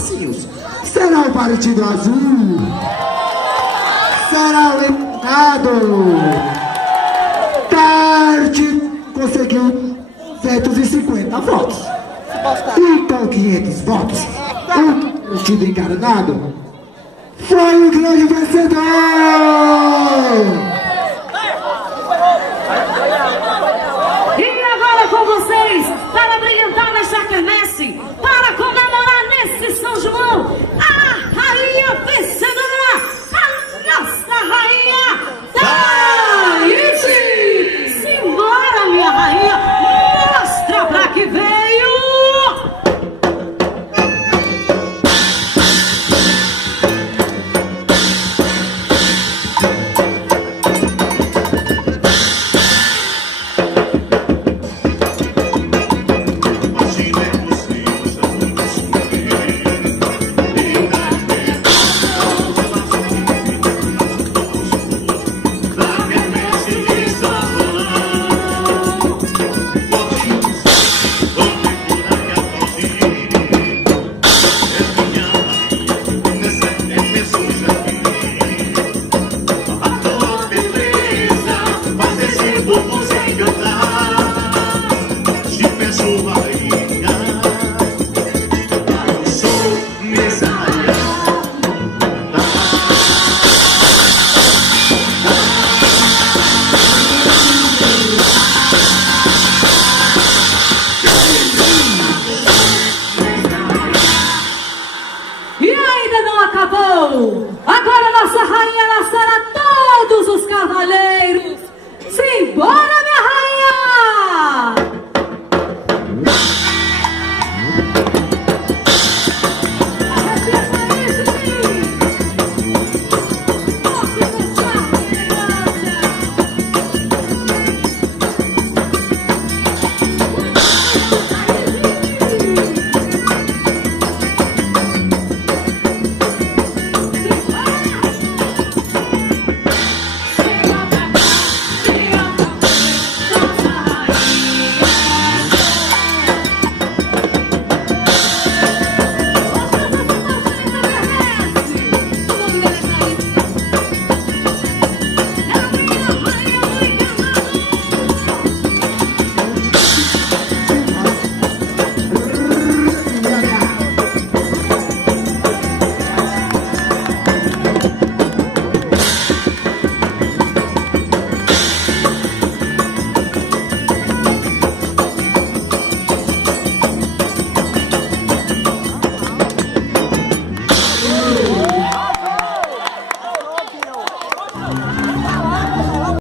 passinhos. Será o partido azul? Será o deputado? Tarde conseguiu 250 votos. Então 500 votos. O partido encarnado foi o grande vencedor! E agora com vocês, para brilhantar nesta quermesse, para comemorar nesse São João, a rainha vencedora, a nossa rainha Thaís! Simbora, minha rainha, mostra pra que veio! Agora nossa rainha lançará todos os cavaleiros. Simbora!